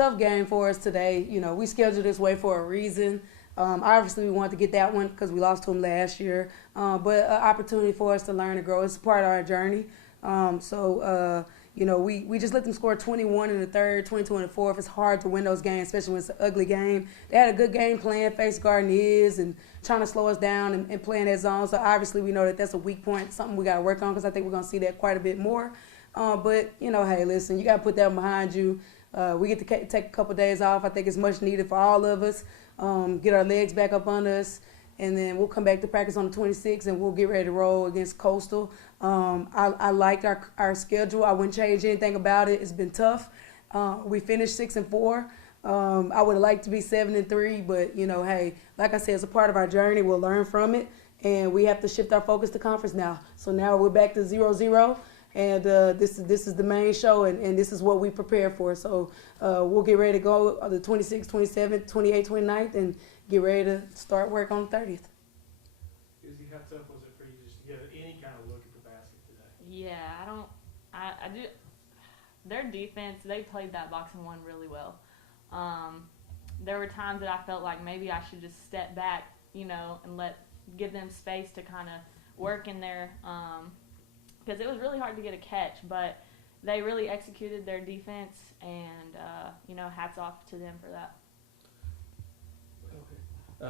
tough game for us today. You know, we scheduled this way for a reason. Obviously, we wanted to get that one because we lost to them last year. But an opportunity for us to learn and grow. It's part of our journey. You know, we just let them score 21 in the third, 22 in the fourth. It's hard to win those games, especially when it's an ugly game. They had a good game plan, face guarding his and trying to slow us down and playing that zone. So obviously we know that that's a weak point, something we got to work on because I think we're going to see that quite a bit more. But, you know, hey, listen, you got to put that behind you. We get to take a couple days off. I think it's much needed for all of us. Get our legs back up under us. And then we'll come back to practice on the 26th, and we'll get ready to roll against Coastal. I liked our schedule. I wouldn't change anything about it. It's been tough. We finished 6-4. I would have liked to be 7-3, but, you know, hey, like I said, it's a part of our journey. We'll learn from it, and we have to shift our focus to conference now. So now we're back to 0-0, and this is the main show, and this is what we prepare for. So we'll get ready to go the 26th, 27th, 28th, 29th, and get ready to start work on the 30th. Izzy, how tough was it for you just to get any kind of look at the basket today? Yeah, I do. Their defense, they played that box and one really well. There were times that I felt like maybe I should just step back, you know, and give them space to kind of work in there, because it was really hard to get a catch, but they really executed their defense, and you know, hats off to them for that.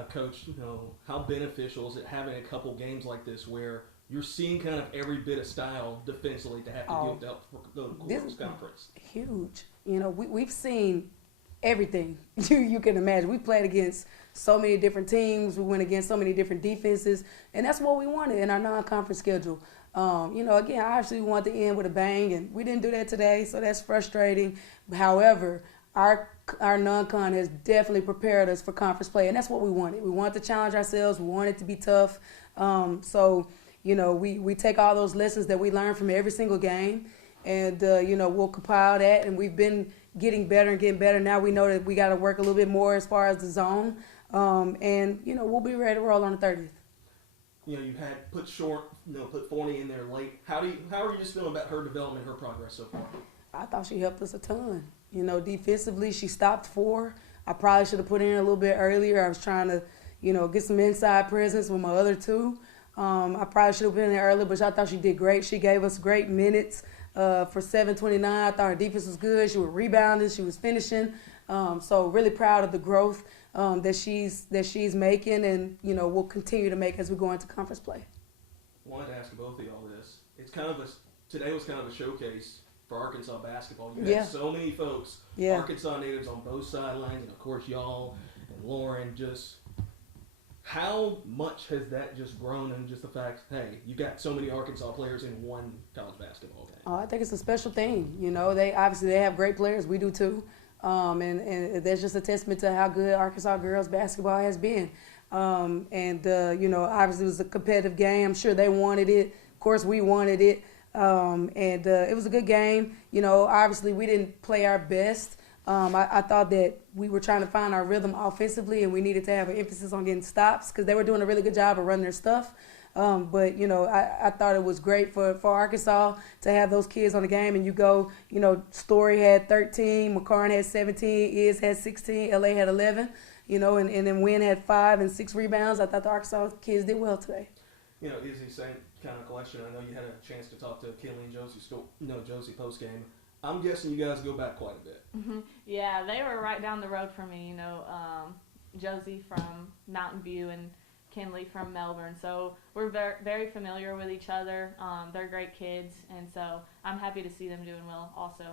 Coach, you know, how beneficial is it having a couple games like this where you're seeing kind of every bit of style defensively to have to give up for the Conference Conference? Huge. You know, we've seen everything you can imagine. We played against so many different teams. We went against so many different defenses, and that's what we wanted in our non-conference schedule. You know, again, obviously we want to end with a bang, and we didn't do that today, so that's frustrating. However, our non-con has definitely prepared us for conference play, and that's what we wanted. We wanted to challenge ourselves. We wanted to be tough. So, you know, we take all those lessons that we learn from every single game, and, you know, we'll compile that, and we've been getting better and getting better. Now we know that we got to work a little bit more as far as the zone, and, you know, we'll be ready to roll on the 30th. You know, you had put Forney in there late. How are you just feeling about her development, her progress so far? I thought she helped us a ton. You know, defensively, she stopped 4. I probably should have put her in a little bit earlier. I was trying to, you know, get some inside presence with my other 2. I probably should have been in there earlier, but I thought she did great. She gave us great minutes for 7:29. I thought her defense was good. She was rebounding. She was finishing. So really proud of the growth that she's making, and, you know, we'll continue to make as we go into conference play. I wanted to ask both of y'all this. It's kind of today was kind of a showcase for Arkansas basketball. You had so many folks, Arkansas natives on both sidelines, and of course y'all and Lauren. Just how much has that just grown, and just the fact, hey, you got so many Arkansas players in one college basketball game? I think it's a special thing. You know, they have great players. We do too. And that's just a testament to how good Arkansas girls basketball has been. You know, obviously it was a competitive game. I'm sure they wanted it. Of course, we wanted it. It was a good game. You know, obviously we didn't play our best. I thought that we were trying to find our rhythm offensively, and we needed to have an emphasis on getting stops because they were doing a really good job of running their stuff. But, you know, I thought it was great for Arkansas to have those kids on the game. And you go, you know, Story had 13, McCarran had 17, Iz had 16, LA had 11, you know, and then Wynn had 5 and 6 rebounds. I thought the Arkansas kids did well today. You know, Izzy, same kind of question. I know you had a chance to talk to Kinley and Josie post-game. I'm guessing you guys go back quite a bit. Mm-hmm. Yeah, they were right down the road from me, you know, Josie from Mountain View and Kinley from Melbourne. So we're very, very familiar with each other. They're great kids, and so I'm happy to see them doing well also.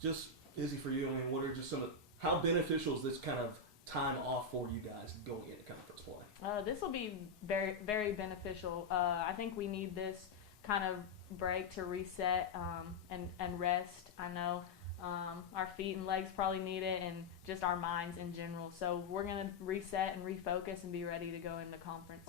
Just, Izzy, for you, I mean, what are just how beneficial is this kind of time off for you guys going into conference play? This will be very, very beneficial. I think we need this kind of break to reset and rest. I know our feet and legs probably need it, and just our minds in general. So we're going to reset and refocus and be ready to go into conference.